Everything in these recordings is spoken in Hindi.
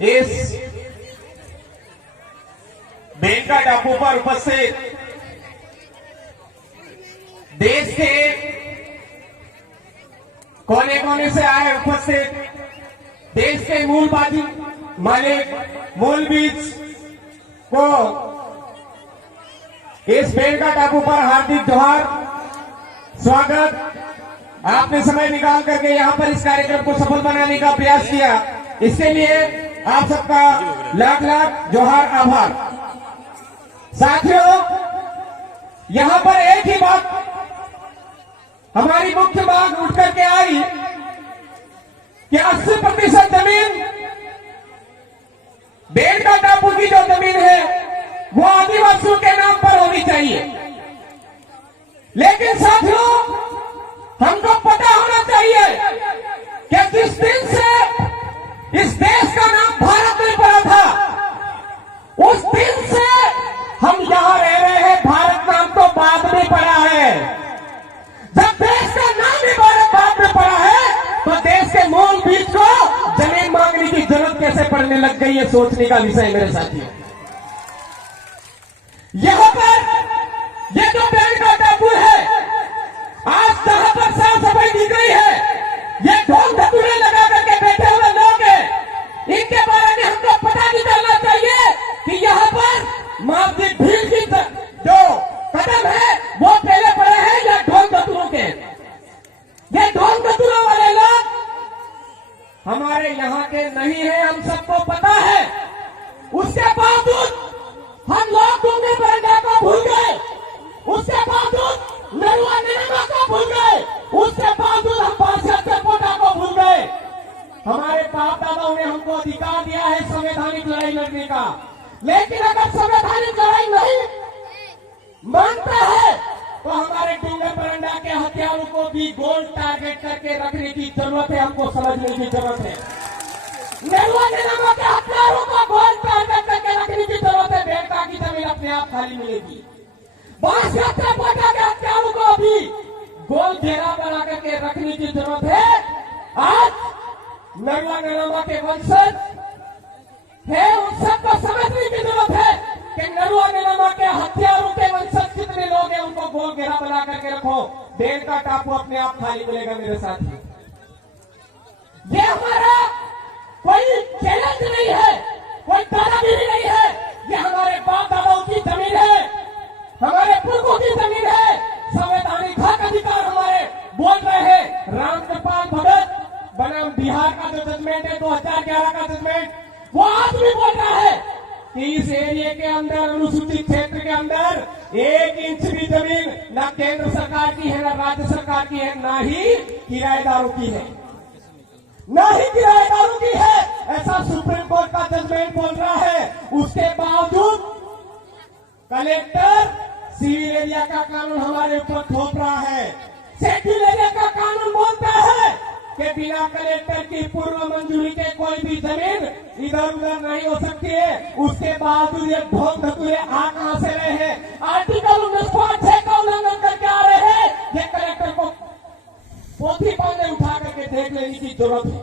इस बेलका टापू पर उपस्थित देश के कोने कोने से आए उपस्थित देश के मूल मालिक मूल बीज को इस बेलका टापू पर हार्दिक जोहार, स्वागत। आपने समय निकाल करके यहां पर इस कार्यक्रम को सफल बनाने का प्रयास किया, इसके लिए आप सबका लाख लाख जोहार, आभार। साथियों, यहां पर एक ही बात हमारी मुख्य मांग उठ करके आई कि 80% जमीन बेलका टापू की जो जमीन है वो आदिवासियों के नाम पर होनी चाहिए। लेकिन साथियों, हमको पता होना चाहिए कि जिस दिन से इस देश का नाम भारत में पड़ा था, उस दिन से हम यहां रह रहे हैं। भारत नाम तो बाद में पड़ा है। जब देश का नाम ही भारत बाद में पड़ा है, तो देश के मूल बीज को जमीन मांगने की जरूरत कैसे पड़ने लग गई है, सोचने का विषय मेरे साथियों। यहां पर ये जो बेलका टापू है, आज जहां पर साफ सफाई दिख रही है, ये ढोल ढकूरे लगा करके बैठे हुए लोग हैं। इनके बारे में हमको पता निकालना चाहिए कि यहां पर मार्जिक भीड़ की जो कदम है वो पहले पड़े हैं या ढोल ढकूरों के। ये ढोल ढकूरों वाले लोग हमारे यहाँ के नहीं है, हम सबको पता है। उसके बावजूद हम लोग डूंगे बरंडा को भूल गए, उसके बावजूद नरुआ निरमा को भूल गए, उसके बावजूद हम पार्षद पोटा को भूल गए। हमारे बाप दादाओं ने हमको अधिकार दिया है संवैधानिक लड़ाई लड़ने का, लेकिन अगर संवैधानिक लड़ाई नहीं मानता है तो हमारे डूंगे बरंडा के हथियारों को भी गोल टारगेट करके रखने की जरूरत है, हमको समझने की जरूरत है। नरुआ निरमा के हथियारों को गोल टारगेट करके रखने की जरूरत है। बेलका की जमीन अपने आप खाली मिलेगी। बांस यात्रा पोटा के हथियारों को भी गोल घेरा बना करके रखने की जरूरत है। आज नरुआ निरमा के वंशज है, उन सबको समझने की जरूरत है कि नरुआ निरमा के हथियारों के वंशज कितने लोग हैं, उनको गोल घेरा बना करके रखो। बेलका टापू अपने आप खाली मिलेगा मेरे साथी। ये हमारा कोई चैलेंज नहीं है, कोई दादागिरी नहीं है। ये हमारे बाप दादाओं की जमीन है, हमारे पुरखों की जमीन है। संवैधानिक हक अधिकार हमारे बोल रहे हैं। रामकृपाल भगत बनाम बिहार का जो जजमेंट है 2011 का जजमेंट, वो आज भी बोल रहा है कि इस एरिया के अंदर, अनुसूचित क्षेत्र के अंदर 1 इंच भी जमीन न केंद्र सरकार की है, न राज्य सरकार की है, न ही किराएदारों की है, न ही किराएदारों की है। ऐसा सुप्रीम कोर्ट का जजमेंट बोल रहा है। उसके बावजूद कलेक्टर सिविल एरिया का कानून हमारे ऊपर थोप रहा है। शेड्यूल एरिया का कानून बोलता है कि बिना कलेक्टर की पूर्व मंजूरी के कोई भी जमीन इधर उधर नहीं हो सकती है। उसके बावजूद ये ढोल ढकूरे आ कहां से रहे हैं? आर्टिकल 19(6) का उल्लंघन करके आ रहे हैं। ये कलेक्टर को पोथी पाने उठा करके देख लेने की जरूरत है।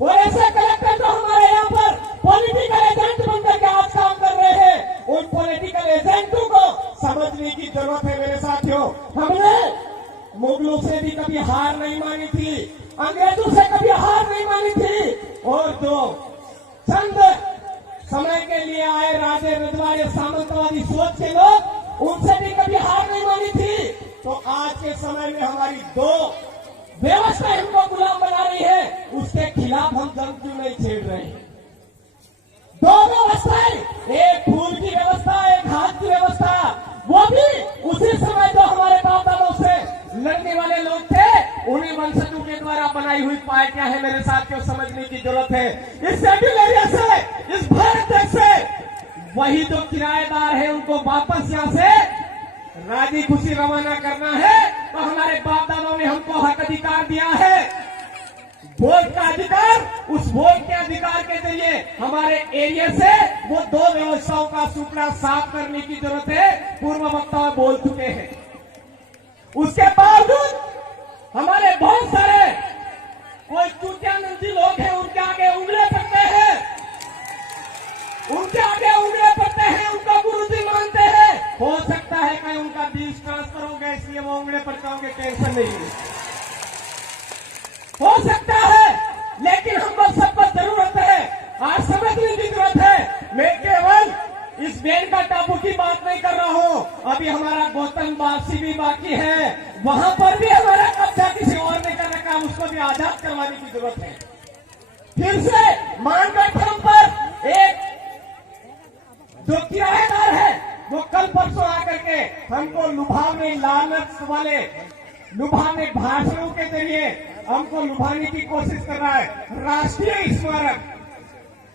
और ऐसे कलेक्टर जो हमारे यहाँ पर पॉलिटिकल एजेंट बनकर के आज काम कर रहे हैं, उन पॉलिटिकल एजेंटों को समझने की जरूरत है मेरे साथियों। हमने मुगलों से भी कभी हार नहीं मानी थी, अंग्रेजों से कभी हार नहीं मानी थी, और जो चंद समय के लिए आए राजे रजवाड़े सामंतवादी सोच के लोग, उनसे भी कभी हार नहीं मानी थी। तो आज के समय में हमारी दो व्यवस्था हमको गुलाम बना रही है, उसके खिलाफ हम जंग क्यों नहीं छेड़ रहे हैं? दो व्यवस्थाएं, एक फूल की व्यवस्था, एक हाथ की व्यवस्था, वो भी उसी समय जो हमारे बाप दादाओं से लड़ने वाले लोग थे, उन्हीं वंशजों के द्वारा बनाई हुई पार्टियां हैं मेरे साथियों। समझने की जरूरत है। इस शेड्यूल एरिया से, इस भारत देश से वही जो किराएदार है उनको वापस यहां से राजी खुशी रवाना करना है। तो हमारे बाप दादाओं ने हमको हक अधिकार दिया है, वोट का अधिकार। उस वोट के अधिकार के जरिए हमारे एरिया से वो दो व्यवस्थाओं का सुपड़ा साफ करने की जरूरत है। पूर्व वक्ता बोल चुके हैं। उसके बावजूद हमारे बहुत सारे कोई चूतियानंदी लोग हैं, उनके आगे उंगली पकड़ते हैं उनके आगे उंगली पड़ते हैं, उनका गुरुजी मानते हैं। हो सकता है कि उनका बीज ट्रांसफर हो गया इसलिए वो उंगली पड़ते होंगे, टेंशन नहीं है, हो सकता है। लेकिन हमको सबको जरूरत है, आज समझने की जरूरत है। मैं केवल इस बेन का टापू की बात नहीं कर रहा हूं, अभी हमारा गौतम वासी भी बाकी है, वहां पर भी हमारा कब्जा किसी और ने कर रखा, उसको भी आजाद करवाने की जरूरत है। फिर से मानगढ़ पर एक जो किराएदार है वो कल परसों आकर के हमको लुभावने, लालच वाले लुभावने भाषणों के जरिए हमको लुभाने की कोशिश कर रहा है। राष्ट्रीय स्मारक,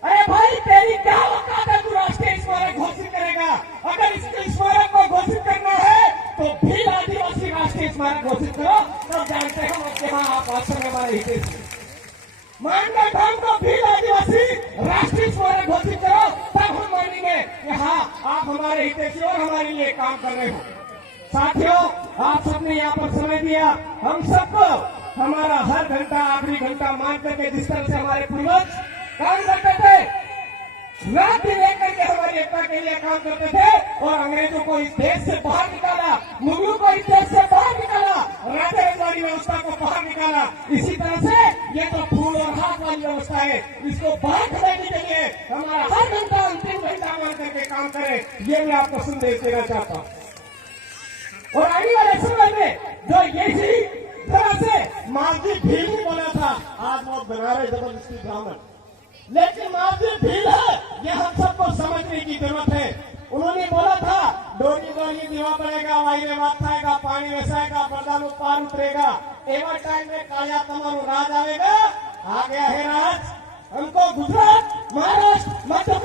अरे भाई तेरी क्या औकात है, तू राष्ट्रीय स्मारक घोषित करेगा? अगर इस स्मारक को घोषित करना है तो भील आदिवासी राष्ट्रीय स्मारक घोषित करो, तब जानते हैं आपके वहां आप आश्रम में हमारे हित मानगढ़ धाम को भील आदिवासी राष्ट्रीय स्मारक घोषित करो, तब हम मानेंगे कि हाँ आप हमारे हितैषी और हमारे लिए काम कर रहे हो। साथियों, आप सबने यहाँ पर समय दिया, हम सबको हमारा हर घंटा आखिरी घंटा मान करके जिस तरह से हमारे पूर्वज काम करते थे, रात दिन लेकर के हमारी एकता के लिए काम करते थे और अंग्रेजों को इस देश से बाहर निकाला, मुगलों को इस देश से बाहर निकाला, राजा रजवाड़ी व्यवस्था को बाहर निकाला। इसी तरह से ये तो फूल और हाथ वाली व्यवस्था है, इसको बाहर खदेड़ने के लिए हमारा हर घंटा अंतिम घंटा मान करके काम करे, ये मैं आपको संदेश देना चाहता हूँ। और आने वाले समय में जो यही तरह से मालवी भील ने बोला था, आज वो बना रहे जबरदस्ती ब्राह्मण, लेकिन मालवी भील है, ये हम सबको समझने की जरूरत है। उन्होंने बोला था डोरी डोरी दीवा पड़ेगा, वायरे बात खाएगा, पानी वैसाएगा, बरदानु पार उतरेगा, एवं टाइम में काया तमारू राज आएगा। आ गया है राज, हमको गुजरात, महाराष्ट्र, मध्य